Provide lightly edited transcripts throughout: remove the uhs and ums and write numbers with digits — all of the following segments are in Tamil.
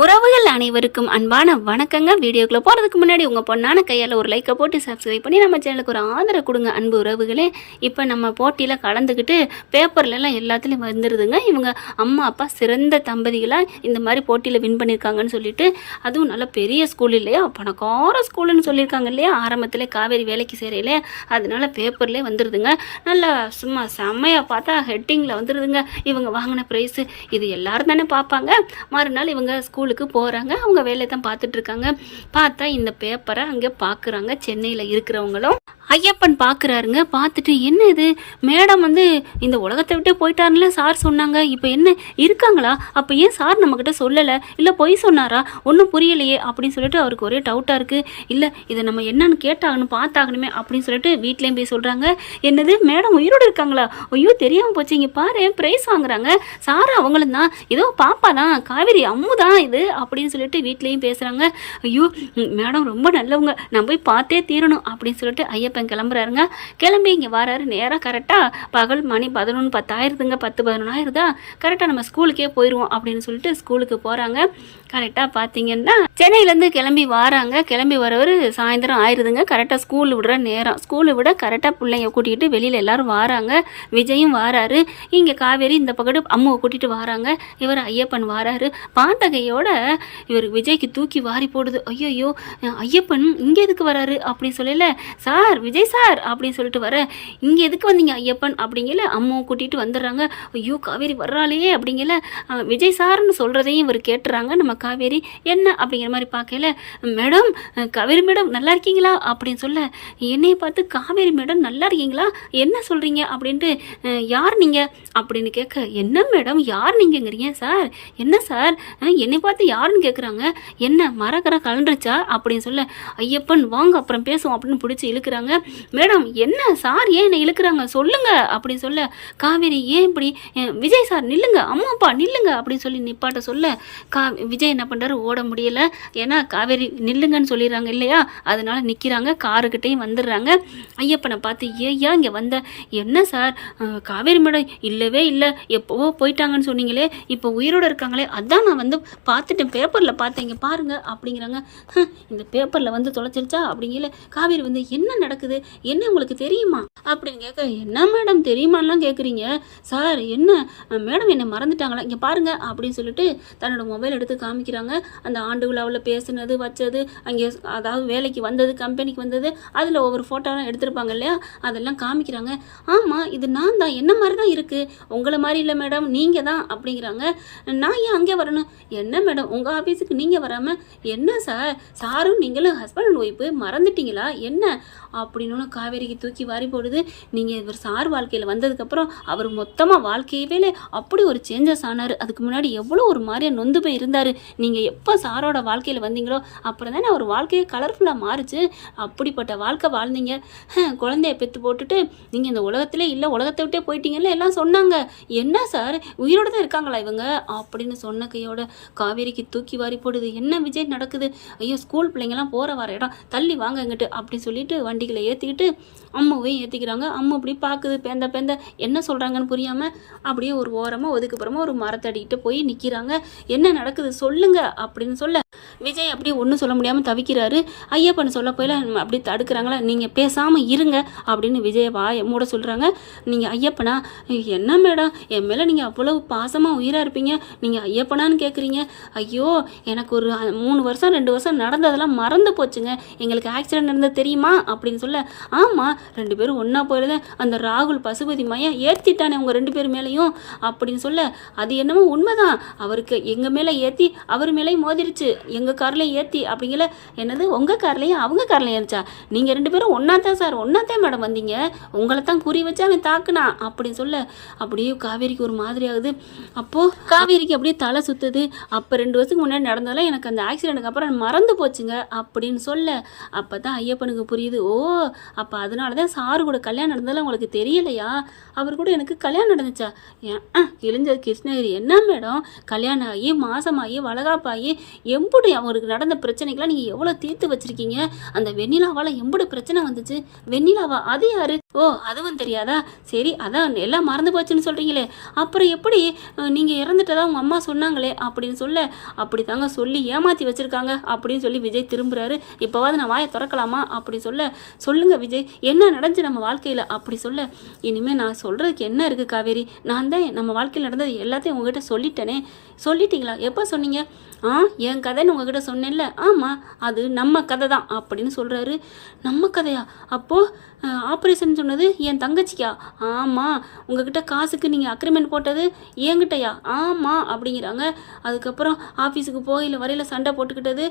உறவுகள் அனைவருக்கும் அன்பான வணக்கங்க. வீடியோக்குள்ள போகிறதுக்கு முன்னாடி உங்கள் பொண்ணான கையால் ஒரு லைக்கை போட்டு சப்ஸ்கிரைப் பண்ணி நம்ம சேனலுக்கு ஒரு ஆதரவு கொடுங்க அன்பு உறவுகளே. இப்போ நம்ம போட்டியில் கலந்துக்கிட்டு பேப்பர்லலாம் எல்லாத்துலேயும் வந்துடுதுங்க. இவங்க அம்மா அப்பா சிறந்த தம்பதிகளாக இந்த மாதிரி போட்டியில் வின் பண்ணியிருக்காங்கன்னு சொல்லிட்டு, அதுவும் நல்ல பெரிய ஸ்கூல் இல்லையா, பணக்கார ஸ்கூலுன்னு சொல்லியிருக்காங்க இல்லையா, ஆரம்பத்தில் காவேரி வேலைக்கு சேரையில, அதனால பேப்பர்லேயே வந்துடுதுங்க. நல்லா சும்மா செம்மையாக பார்த்தா ஹெட்டிங்கில் வந்துடுதுங்க இவங்க வாங்கின ப்ரைஸு. இது எல்லாரும் தானே பார்ப்பாங்க. மறுநாள் இவங்க ஸ்கூலுக்கு போகிறாங்க. அவங்க வேலையை தான் பார்த்துட்ருக்காங்க. பார்த்தா இந்த பேப்பரை அங்கே பார்க்குறாங்க. சென்னையில் இருக்கிறவங்களும் ஐயப்பன் பார்க்குறாருங்க. பார்த்துட்டு என்ன இது, மேடம் வந்து இந்த உலகத்தை விட்டு போயிட்டாருல சார் சொன்னாங்க, இப்போ என்ன இருக்காங்களா, அப்போ ஏன் சார் நம்மக்கிட்ட சொல்லலை, இல்லை பொய் சொன்னாரா, ஒன்றும் புரியலையே அப்படின்னு சொல்லிட்டு அவருக்கு ஒரே டவுட்டாக இருக்குது. இல்லை இதை நம்ம என்னன்னு கேட்டாகணும், பார்த்தாகணுமே அப்படின்னு சொல்லிட்டு வீட்லேயும் போய் சொல்கிறாங்க. என்னது மேடம் உயிரோடு இருக்காங்களா, ஐயோ தெரியாமல் போச்சு, இங்கே பாரு ப்ரைஸ் வாங்குறாங்க, சார் அவங்களும் தான், ஏதோ பாப்பா தான், காவேரி அம்மு தான் இது அப்படின்னு சொல்லிட்டு வீட்லேயும் பேசுகிறாங்க. ஐயோ மேடம் ரொம்ப நல்லவங்க, நான் போய் பார்த்தே தீரணும் அப்படின்னு சொல்லிட்டு ஐயப்பன் கிளம்புறாருங்க. கிளம்பி இங்கே வராரு. நேராக கரெக்டாக பகல் மணி 11 10 ஆயிருதுங்க. 10 11 ஆயிருதா, கரெக்டாக நம்ம ஸ்கூலுக்கே போயிடுவோம் அப்படின்னு சொல்லிட்டு ஸ்கூலுக்கு போகிறாங்க. கரெக்டாக பார்த்தீங்கன்னா சென்னையிலேருந்து கிளம்பி வராங்க. கிளம்பி வரவர் சாயந்தரம் ஆயிடுதுங்க. கரெக்டாக ஸ்கூல் விடுற நேரம். ஸ்கூலு விட கரெக்டாக பிள்ளைங்க கூட்டிகிட்டு வெளியில் எல்லாரும் வராங்க. விஜயும் வாராரு. இங்கே காவேரி இந்த பக்கத்து அம்முவை கூட்டிகிட்டு வராங்க. இவர் ஐயப்பன் வாராரு. பார்த்த கையோட இவர் விஜய்க்கு தூக்கி வாரி போடுது. ஐயோ ஐயப்பன் இங்கே எதுக்கு வராரு அப்படின்னு சொல்லல, சார் விஜய் சார் அப்படின்னு சொல்லிட்டு வர, இங்கே எதுக்கு வந்தீங்க ஐயப்பன் அப்படிங்கல, அம்மாவை கூட்டிகிட்டு வந்துடுறாங்க. ஐயோ காவேரி வர்றாளே அப்படிங்கல, விஜய் சார்னு சொல்கிறதையும் இவர் கேட்டுறாங்க. நம்ம காவேரி என்ன அப்படிங்கிற மாதிரி பார்க்கல, மேடம் காவேரி மேடம் நல்லா இருக்கீங்களா அப்படின்னு சொல்ல, என்னையை பார்த்து காவேரி மேடம் நல்லா இருக்கீங்களா என்ன சொல்கிறீங்க அப்படின்ட்டு, யார் நீங்கள் அப்படின்னு கேட்க, என்ன மேடம் யார் நீங்கங்கிறீங்க சார், என்ன சார் என்னை பார்த்து யாருன்னு கேட்குறாங்க, என்ன மரக்கரை கலண்டுருச்சா அப்படின்னு சொல்ல, ஐயப்பன் வாங்க அப்புறம் பேசுவோம் அப்படின்னு பிடிச்சி இழுக்கிறாங்க. மேடம் என்ன சார் ஏன் என்னை இழுக்கிறாங்க சொல்லுங்க அப்படின்னு சொல்ல, காவேரி ஏன் இப்படி, விஜய் சார் நில்லுங்க, அம்மா அப்பா நில்லுங்க அப்படின்னு சொல்லி நிப்பாட்ட சொல்ல, விஜய் என்ன பண்ணுறாரு, ஓட முடியல. ஏன்னா காவேரி நில்லுங்கன்னு சொல்லிடுறாங்க இல்லையா, அதனால நிற்கிறாங்க. காருக்கிட்டையும் வந்துடுறாங்க. ஐயப்பனை பார்த்து ஏயா இங்கே வந்த, என்ன சார் காவேரி மேடம் இல்லவே இல்லை, எப்போவோ போயிட்டாங்கன்னு சொன்னீங்களே, இப்போ உயிரோடு இருக்காங்களே, அதான் நான் வந்து பார்த்துட்டேன், பேப்பரில் பார்த்தேன், இங்கே பாருங்க அப்படிங்கிறாங்க. இந்த பேப்பரில் வந்து தொலைச்சிருச்சா அப்படிங்கல, காவேரி வந்து என்ன நடக்குது, என்ன உங்களுக்கு தெரியுமா அப்படின்னு கேட்க, என்ன மேடம் தெரியுமாலாம் கேட்குறீங்க சார், என்ன மேடம் என்னை மறந்துட்டாங்களா, இங்கே பாருங்க அப்படின்னு சொல்லிட்டு தன்னோட மொபைல் எடுத்து காமிக்கிறாங்க. அந்த ஆண்டு விழாவில் பேசுனது வச்சது, அங்கே அதாவது வேலைக்கு வந்தது, கம்பெனிக்கு வந்தது, அதில் ஒவ்வொரு ஃபோட்டோலாம் எடுத்திருப்பாங்க இல்லையா, அதெல்லாம் காமிக்கிறாங்க. ஆமாம் இது நான் தான், என்ன மாதிரி தான் இருக்குது, உங்களை மாதிரி இல்லை மேடம் நீங்கள் தான் அப்படிங்கிறாங்க. நான் ஏன் அங்கே வரணும், என்ன மேடம் உங்கள் ஆஃபீஸுக்கு நீங்கள் வராமல், என்ன சார் சாரும் நீங்களும் ஹஸ்பண்ட் அண்ட் ஒய்ஃபு மறந்துட்டீங்களா என்ன அப்படின்னு காவேரிக்கு தூக்கி வாரி போடுது. நீங்கள் இவர் சார் வாழ்க்கையில் வந்ததுக்கப்புறம் அவர் மொத்தமாக வாழ்க்கையவே அப்படி ஒரு சேஞ்சஸ் ஆனார். அதுக்கு முன்னாடி எவ்வளோ ஒரு மாதிரியாக நொந்து போய் இருந்தார். நீங்கள் எப்போ சாரோட வாழ்க்கையில் வந்தீங்களோ அப்புறம் தானே அவர் வாழ்க்கையை கலர்ஃபுல்லாக மாறுச்சு. அப்படிப்பட்ட வாழ்க்கை வாழ்ந்தீங்க. குழந்தைய பெற்று போட்டுட்டு நீங்கள் இந்த உலகத்திலே இல்லை, உலகத்தை விட்டே போயிட்டீங்கல்ல எல்லாம் சொன்னாங்க. என்ன சார் உயிரோடு தான் இருக்காங்களா இவங்க அப்படின்னு சொன்ன கையோட காவேரிக்கு தூக்கி வாரி போடுது. என்ன விஜய் நடக்குது, ஐயோ ஸ்கூல் பிள்ளைங்கள்லாம் போகிற வர இடம் தள்ளி வாங்கங்கிட்டு அப்படி சொல்லிட்டு வண்டிகளை ஏற்றிக்கிட்டு அம்மாவையும் ஏற்றிக்கிறாங்க. அம்மா அப்படி பார்க்குது, பேந்த என்ன சொல்கிறாங்கன்னு புரியாமல் அப்படியே ஒரு ஓரமாக ஒதுக்குப்புறமா ஒரு மரத்தடிக்கிட்ட போய் நிற்கிறாங்க. என்ன நடக்குது சொல்லுங்க அப்படின்னு சொல்ல, விஜய் அப்படியே ஒன்றும் சொல்ல முடியாமல் தவிக்கிறாரு. ஐயப்பன் சொல்ல போயில அப்படி தடுக்கிறாங்களா, நீங்கள் பேசாமல் இருங்க அப்படின்னு விஜயை மூட சொல்கிறாங்க. நீங்கள் ஐயப்பனா, என்ன மேடம் என் மேலே நீங்கள் அவ்வளோ பாசமாக உயிராக இருப்பீங்க, நீங்கள் ஐயப்பனான்னு கேட்குறீங்க, ஐயோ எனக்கு ஒரு 3 வருஷம் 2 வருஷம் நடந்ததெல்லாம் மறந்து போச்சுங்க, எங்களுக்கு ஆக்சிடென்ட் நடந்தது தெரியுமா அப்படின்னு சொல்ல, ஆமாம் 2 பேரும் ஒன்றா போயிடுது, அந்த ராகுல் பசுபதி மையம் ஏற்றிட்டானே உங்கள் 2 பேர் மேலேயும் அப்படின்னு சொல்ல, அது என்னமோ உண்மைதான், அவருக்கு எங்கள் மேலே ஏற்றி அவர் மேலேயும் மோதிருச்சு, எங்கள் கார்லையும் ஏற்றி அப்படிங்கல, என்னது உங்கள் கார்லையும் அவங்க கார்லையும் ஏறிச்சா, நீங்கள் 2 பேரும் ஒன்றாத்தான் சார் ஒன்றாத்தான் மேடம் வந்தீங்க, உங்களை தான் குறி வச்சு அவன் தாக்குனா அப்படின்னு சொல்ல, அப்படியே காவேரிக்கு ஒரு மாதிரி ஆகுது. அப்போது காவேரிக்கு அப்படியே தலை சுற்றுது. அப்போ 2 வருஷத்துக்கு முன்னாடி நடந்தாலும் எனக்கு அந்த ஆக்சிடென்ட்டுக்கு அப்புறம் மறந்து போச்சுங்க அப்படின்னு சொல்ல, அப்போ தான் ஐயப்பனுக்கு புரியுது. ஓ அப்போ அதனால தான் சாரு கூட கல்யாணம் நடந்தாலும் உங்களுக்கு தெரியலையா, அவர் கூட எனக்கு கல்யாணம் நடந்துச்சா, கிழிஞ்சது கிருஷ்ணகிரி, என்ன மேடம் கல்யாணம் ஆகி மாசமாகி வளகாப்பாகி எம்புடி அவருக்கு நடந்த பிரச்சனைக்கெல்லாம் நீங்கள் எவ்வளோ தீர்த்து வச்சுருக்கீங்க, அந்த வெண்ணிலாவால் எம்புடி பிரச்சனை வந்துச்சு, வெண்ணிலாவா அது யாரு ஓ! அதுவும் தெரியாதா? சரி, அதான் எல்லாம் மறந்து போச்சுன்னு சொல்கிறீங்களே, அப்புறம் எப்படி நீங்கள் இறந்துட்டதா உங்கள் அம்மா சொன்னாங்களே அப்படின்னு சொல்ல, அப்படி தாங்க சொல்லி ஏமாற்றி வச்சுருக்காங்க அப்படின்னு சொல்லி விஜய் திரும்புகிறாரு. இப்போவாது நான் வாயை திறக்கலாமா அப்படி சொல்ல, சொல்லுங்க விஜய், என்ன நடந்துச்சு நம்ம வாழ்க்கையில் அப்படி சொல்ல, இனிமேல் நான் சொல்கிறதுக்கு என்ன இருக்குது காவேரி, நான் தான் நம்ம வாழ்க்கையில் நடந்தது எல்லாத்தையும் உங்ககிட்ட சொல்லிட்டேனே. சொல்லிட்டீங்களா? எப்போ சொன்னீங்க? என் கதைன்னு உங்ககிட்ட சொன்னேன்ல. ஆமாம், அது நம்ம கதை தான் அப்படின்னு சொல்கிறாரு. நம்ம கதையா? அப்போது ஆப்ரேஷன் சொன்னது என் தங்கச்சிக்கா? ஆமாம். உங்ககிட்ட காசுக்கு நீங்கள் அக்ரிமெண்ட் போட்டது என்கிட்டயா? ஆமாம் அப்படிங்கிறாங்க. அதுக்கப்புறம் ஆஃபீஸுக்கு போகையில் வரையில் சண்டை போட்டுக்கிட்டது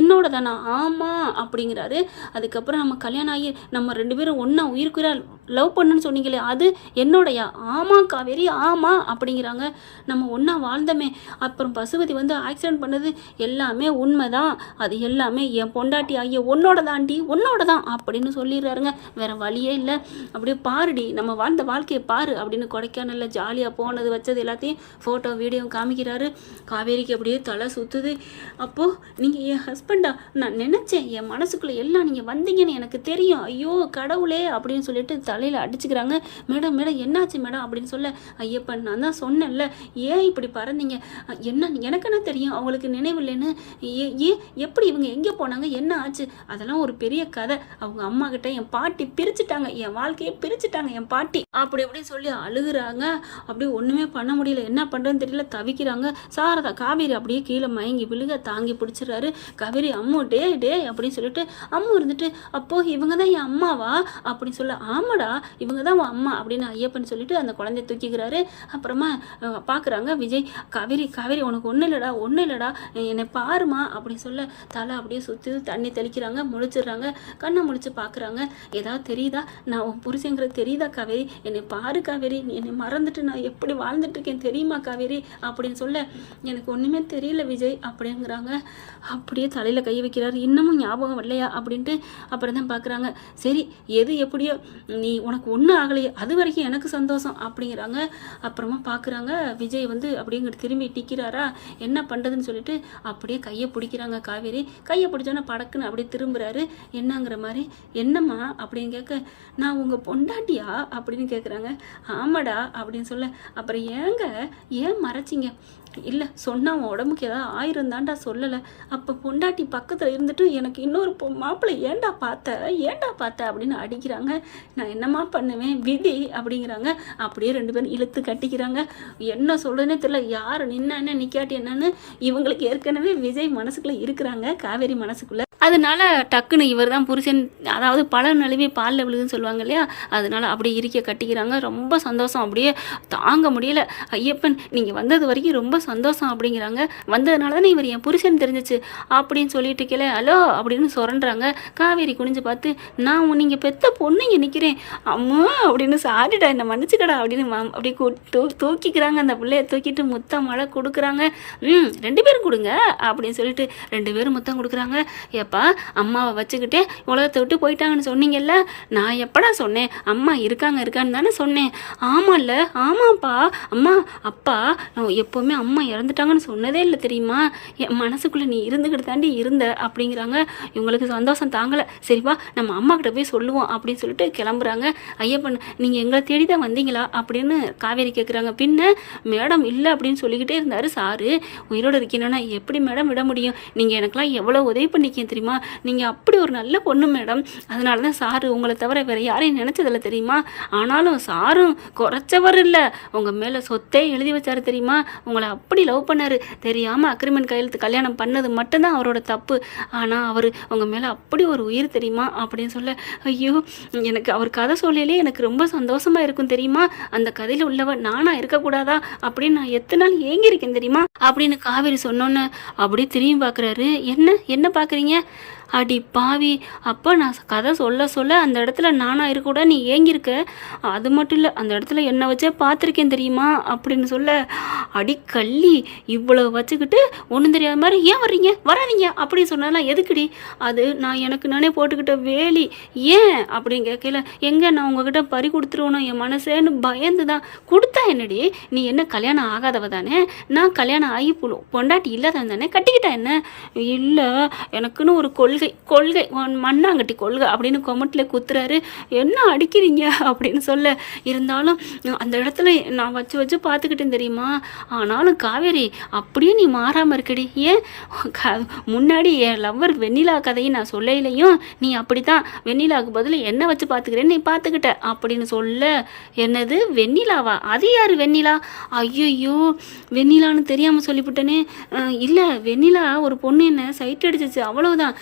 என்னோட தானா? ஆமாம் அப்படிங்கிறாரு. அதுக்கப்புறம் நம்ம கல்யாணம் ஆகி நம்ம 2 பேரும் ஒன்றா உயிருக்குறா லவ் பண்ணுன்னு சொன்னீங்களே, அது என்னோடையா? ஆமாம் காவேரி, ஆமாம் அப்படிங்கிறாங்க. நம்ம ஒன்றா வாழ்ந்தமே, அப்புறம் பசுபதி வந்து ஆக்சிடென்ட் பண்ணது எல்லாமே உண்மைதான், அது எல்லாமே என் பொண்டாட்டி ஆகிய உன்னோட தாண்டி, உன்னோட தான் அப்படின்னு சொல்லிடுறாருங்க. வேறு வழியே இல்லை. அப்படியே பாருடி, நம்ம வாழ்ந்த வாழ்க்கையை பாரு அப்படின்னு கொடைக்கானலில் ஜாலியாக போனது வச்சது எல்லாத்தையும் ஃபோட்டோ வீடியோவும் காமிக்கிறாரு. காவேரிக்கு அப்படியே தலை சுற்றுது. அப்போது நீங்கள் என் ஹஸ்பண்டா? நான் நினச்சேன், என் மனசுக்குள்ளே எல்லாம் நீங்கள் வந்தீங்கன்னு எனக்கு தெரியும். ஐயோ கடவுளே அப்படின்னு சொல்லிட்டு தலையில் அடிச்சுக்கிறாங்க. மேடம் மேடம் என்னாச்சு மேடம் அப்படின்னு சொல்ல, ஐயப்பன் நான் தான் சொன்னேன்ல, ஏன் இப்படி பறந்தீங்க? என்ன எனக்கு என்ன தெரியும் அவங்களுக்கு நினைவு இல்லைன்னு? எப்படி இவங்க எங்கே போனாங்க, என்ன ஆச்சு? அதெல்லாம் ஒரு பெரிய கதை. அவங்க அம்மா கிட்ட என் பாட்டி பிரிச்சுட்டாங்க, என் வாழ்க்கையை பிரிச்சுட்டாங்க என் பாட்டி அப்படி அப்படின்னு சொல்லி அழுகுறாங்க. அப்படியே ஒன்றுமே பண்ண முடியல, என்ன பண்ணுறதுன்னு தெரியல, தவிக்கிறாங்க. சாரதா காவேரி அப்படியே கீழே மயங்கி விழுக தாங்கி பிடிச்சிடுறாரு. காவேரி அம்மு டே டே அப்படின்னு சொல்லிட்டு அம்மு இருந்துட்டு, அப்போது இவங்க தான் என் அம்மாவா அப்படின்னு சொல்ல, ஆமாடா இவங்க தான் உன் அம்மா அப்படின்னு ஐயப்பன் சொல்லிட்டு அந்த குழந்தைய தூக்கிக்கிறாரு. அப்புறமா பார்க்குறாங்க விஜய், காவேரி காவேரி உனக்கு ஒன்றும் இல்லைடா என்னை பாருமா அப்படின்னு சொல்ல, தலை அப்படியே சுற்றி தண்ணி தெளிக்கிறாங்க. முழிச்சிடுறாங்க. கண்ணை முழிச்சு பார்க்குறாங்க. ஏதாவது தெரியுதா? நான் உன் புருஷங்கிறது தெரியுதா காவேரி? என்னை பாரு காவேரி, நீ என்னை மறந்துட்டு நான் எப்படி வாழ்ந்துட்டுருக்கேன் தெரியுமா காவேரி அப்படின்னு சொல்ல, எனக்கு ஒன்றுமே தெரியல விஜய் அப்படிங்கிறாங்க. அப்படியே தலையில் கை வைக்கிறாரு. இன்னமும் ஞாபகம் இல்லையா அப்படின்ட்டு அப்புறம் தான் பார்க்குறாங்க. சரி எது எப்படியோ, நீ உனக்கு ஒன்றும் ஆகலையே, அது வரைக்கும் எனக்கு சந்தோஷம் அப்படிங்கிறாங்க. அப்புறமா பார்க்குறாங்க விஜய் வந்து அப்படிங்கிட்டு திரும்பி டிக்கிறாரா, என்ன பண்ணுறதுன்னு சொல்லிட்டு அப்படியே கையை பிடிக்கிறாங்க காவேரி. கையை பிடிச்சோன்னே படக்குன்னு அப்படியே திரும்புகிறாரு. என்னங்கிற மாதிரி, என்னம்மா அப்படின்னு கேட்க, நான் உங்கள் பொண்டாட்டியா அப்படின்னு கேட்குறாங்க. ஆமாடா அப்படின்னு சொல்ல, அப்புறம் ஏன் மறைச்சிங்க? இல்லை சொன்னால் அவன் உடம்புக்கு ஏதாவது ஆயிருந்தாண்டா சொல்லலை. அப்போ பொண்டாட்டி பக்கத்தில் இருந்துட்டு எனக்கு இன்னொரு மாப்பிள்ளை ஏண்டா பார்த்த அப்படின்னு அடிக்கிறாங்க. நான் என்னம்மா பண்ணுவேன் விதி அப்படிங்கிறாங்க. அப்படியே 2 பேரும் இழுத்து கட்டிக்கிறாங்க. என்ன சொல்கிறதுனே தெரியல, யார் நின்னா என்ன நிற்காட்டி என்னன்னு இவங்களுக்கு ஏற்கனவே விஜய் மனசுக்குள்ளே இருக்கிறாங்க, காவேரி மனசுக்குள்ளே. அதனால டக்குன்னு இவர் தான் புருஷன், அதாவது பழம் நழுவி பாலில் விழுதுன்னு சொல்லுவாங்க இல்லையா, அதனால அப்படியே இருக்க கட்டிக்கிறாங்க. ரொம்ப சந்தோஷம், அப்படியே தாங்க முடியல. ஐயப்பன் நீங்கள் வந்தது வரைக்கும் ரொம்ப சந்தோஷம் அப்படிங்கிறாங்க. வந்ததுனால தானே இவர் என் புருஷன் தெரிஞ்சிச்சு அப்படின்னு சொல்லிட்டு இருக்கல, ஹலோ அப்படின்னு சொல்கிறாங்க. காவேரி குனிஞ்சு பார்த்து, நான் நீங்கள் பெத்த பொண்ணு இங்கே நிற்கிறேன் அம்மா அப்படின்னு, சாரிடா என்னை மன்னிச்சுக்கடா அப்படின்னு அப்படியே தூக்கிக்கிறாங்க. அந்த பிள்ளைய தூக்கிட்டு முத்தம் மழை கொடுக்குறாங்க. 2 பேரும் கொடுங்க அப்படின்னு சொல்லிட்டு 2 பேரும் முத்தம் கொடுக்குறாங்க. எப்பா அம்மாவை வச்சுக்கிட்டே உலகத்தை விட்டு போயிட்டாங்கன்னு சொன்னீங்கல்ல, நான் எப்படா சொன்னேன்? அம்மா இருக்கான்னு தானே சொன்னேன். ஆமாம்ல, ஆமாப்பா, அம்மா அப்பா எப்போவுமே அம்மா இறந்துட்டாங்கன்னு சொன்னதே இல்லை தெரியுமா, என் மனசுக்குள்ளே நீ இருந்துக்கிட்டு தாண்டி இருந்த அப்படிங்கிறாங்க. இவங்களுக்கு சந்தோஷம் தாங்கலை. சரிப்பா நம்ம அம்மா கிட்ட போய் சொல்லுவோம் அப்படின்னு சொல்லிட்டு கிளம்புறாங்க. ஐயப்பன் நீங்கள் எங்களை தேடி தான் வந்தீங்களா அப்படின்னு காவேரி கேட்குறாங்க. பின்ன மேடம் இல்லை அப்படின்னு சொல்லிக்கிட்டே இருந்தார் சாரு. உயிரோடு இருக்கீங்கன்னா எப்படி மேடம் விட முடியும்? நீங்கள் எனக்கெல்லாம் எவ்வளோ உதவி பண்ணிக்கேன் தெரியுமா, நீங்கள் அப்படி ஒரு நல்ல பொண்ணு மேடம், அதனால தான் சாரு உங்களை தவிர வேறு யாரையும் நினச்சதில்ல தெரியுமா. ஆனாலும் சாரும் குறைச்சவர் இல்லை, உங்கள் மேலே சொத்தே எழுதி வச்சார் தெரியுமா, உங்களை அப்படி லவ் பண்ணார். தெரியாமல் அக்ரிமெண்ட் கையெழுத்து கல்யாணம் பண்ணது மட்டும்தான் அவரோட தப்பு, ஆனால் அவர் உங்கள் மேலே அப்படி ஒரு உயிர் தெரியுமா அப்படின்னு சொல்ல, ஐயோ எனக்கு அவர் கதை சொல்லலே எனக்கு ரொம்ப சந்தோஷமாக இருக்கும் தெரியுமா, அந்த கதையில் உள்ளவன் நானாக இருக்கக்கூடாதா அப்படின்னு நான் எத்தனை நாள் ஏங்கியிருக்கேன் தெரியுமா அப்படின்னு காவேரி சொன்னோன்னு அப்படியே திரும்பி பார்க்குறாரு. என்ன பார்க்குறீங்க? அடி பாவி, அப்போ நான் கதை சொல்ல அந்த இடத்துல நானாக இருக்கக்கூட நீ ஏங்கியிருக்க, அது மட்டும் இல்லை அந்த இடத்துல என்னை வச்சே பார்த்துருக்கேன் தெரியுமா அப்படின்னு சொல்ல, அடி கள்ளி இவ்வளோ வச்சுக்கிட்டு ஒன்றும் தெரியாத மாதிரி ஏன் வராதீங்க அப்படின்னு சொன்னாலாம் எதுக்குடி? அது நான் எனக்கு நானே போட்டுக்கிட்ட வேலி, ஏன் அப்படின்னு கேட்கல. எங்கே நான் உங்ககிட்ட பறி கொடுத்துருவணும் என் மனசேன்னு பயந்து தான். கொடுத்தா என்னடி, நீ என்ன கல்யாணம் ஆகாதவ தானே, நான் கல்யாணம் ஆகி பொண்டாட்டி இல்லாதவன் தானே, கட்டிக்கிட்டா என்ன? இல்லை எனக்குன்னு ஒரு கொள்கை கொள்கை கொள்கை மண்ணாங்கட்டி கொள்கை அப்படின்னு கொமட்டில் குத்துறாரு. என்ன அடிக்கிறீங்க அப்படின்னு சொல்ல, இருந்தாலும் அந்த இடத்துல நான் வச்சு வச்சு பார்த்துக்கிட்டேன் தெரியுமா. ஆனாலும் காவேரி அப்படியே நீ மாறாமல் இருக்கடி. ஏன் முன்னாடி என் லவ்வர் வெண்ணிலா கதையை நான் சொல்லையிலையும் நீ அப்படி தான் வெண்ணிலாவுக்கு பதில் என்ன வச்சு பார்த்துக்கிறேன்னு நீ பார்த்துக்கிட்ட அப்படின்னு சொல்ல, என்னது வெண்ணிலாவா? அது யார் வெண்ணிலா? ஐயோ வெண்ணிலான்னு தெரியாமல் சொல்லிவிட்டனே. இல்லை வெண்ணிலா ஒரு பொண்ணு என்ன சைட் அடிச்சிச்சு அவ்வளவுதான்.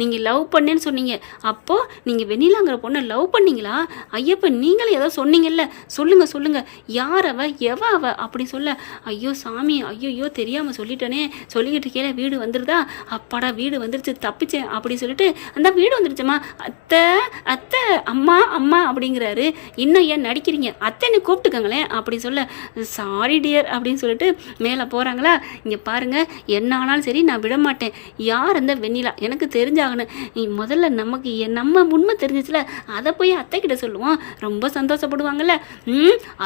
நீங்கள் லவ் பண்ணேன்னு சொன்னீங்க. அப்போது நீங்கள் வெண்ணிலாங்கிற பொண்ணை லவ் பண்ணீங்களா? ஐயப்பன் நீங்களும் ஏதோ சொன்னீங்கல்ல, சொல்லுங்கள் சொல்லுங்கள், யார் அவ எவ அவ அப்படி சொல்ல, ஐயோ சாமி ஐயோ தெரியாமல் சொல்லிட்டனே. சொல்லிக்கிட்டு கீழே வீடு வந்துருதா? அப்பாடா வீடு வந்துருச்சு, தப்பிச்சேன் அப்படி சொல்லிட்டு அந்த வீடு வந்துருச்சுமா. அத்தை அத்தை அம்மா அம்மா அப்படிங்கிறாரு. இன்னும் ஏன் நடிக்கிறீங்க, அத்தைன்னு கூப்பிட்டுக்கங்களேன் அப்படி சொல்ல, சாரி டியர் அப்படின்னு சொல்லிட்டு மேலே போகிறாங்களா. இங்கே பாருங்கள், என்ன ஆனாலும் சரி நான் விட மாட்டேன். யார் அந்த வெண்ணிலா எனக்கு தெரிஞ்சாகணும். நீ முதல்ல நமக்கு நம்ம உண்மை தெரிஞ்சிச்சுல, அதை போய் அத்தை கிட்ட சொல்லுவோம், ரொம்ப சந்தோஷப்படுவாங்கல்ல.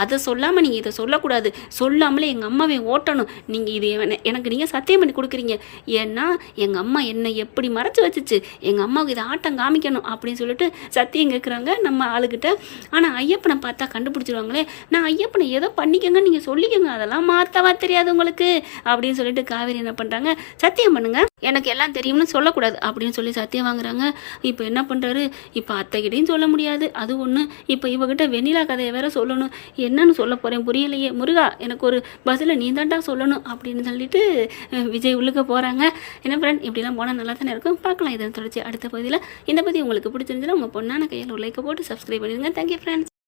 அதை சொல்லாமல் நீங்கள் இதை சொல்லக்கூடாது, சொல்லாமலே எங்கள் அம்மாவை ஓட்டணும். நீங்கள் இது எனக்கு நீங்கள் சத்தியம் பண்ணி கொடுக்குறீங்க. ஏன்னா எங்கள் அம்மா என்னை எப்படி மறைச்சி வச்சுச்சு, எங்கள் அம்மாவுக்கு இதை ஆட்டம் காமிக்கணும் அப்படின்னு சொல்லிட்டு சத்தியம் கேட்குறாங்க நம்ம ஆளுகிட்ட. ஆனால் ஐயப்பனை பார்த்தா கண்டுபிடிச்சிருவாங்களே. நான் ஐயப்பனை ஏதோ பண்ணிக்கங்க, நீங்கள் சொல்லிக்கோங்க, அதெல்லாம் மாற்றவா தெரியாது உங்களுக்கு அப்படின்னு சொல்லிட்டு காவேரி என்ன பண்ணுறாங்க, சத்தியம் பண்ணுங்க, எனக்கு எல்லாம் தெரியும்னு சொல்லக்கூடாது அப்படின்னு சொல்லி சத்தியம் வாங்குறாங்க. இப்போ என்ன பண்ணுறாரு, இப்போ அத்தைக்கிட்டையும் சொல்ல முடியாது, அது ஒன்று. இப்போ இவகிட்ட வெண்ணிலா கதையை வேற சொல்லணும். என்னன்னு சொல்ல போகிறேன் புரியலையே. முருகா எனக்கு ஒரு பதிலை நீ தாண்டா சொல்லணும் அப்படின்னு சொல்லிட்டு விஜய் உள்ளுக்க போகிறாங்க. என்ன ஃப்ரெண்ட், இப்படிலாம் போனால் நல்லா தானே இருக்கும். பார்க்கலாம் இதை தொடர்ச்சி அடுத்த பகுதியில். இந்த பற்றி உங்களுக்கு பிடிச்சிருந்துச்சுன்னா உங்கள் பொண்ணான கையில் ஒரு லைக்கை போட்டு சப்ஸ்கிரைப் பண்ணிடுங்க. Thank you friends.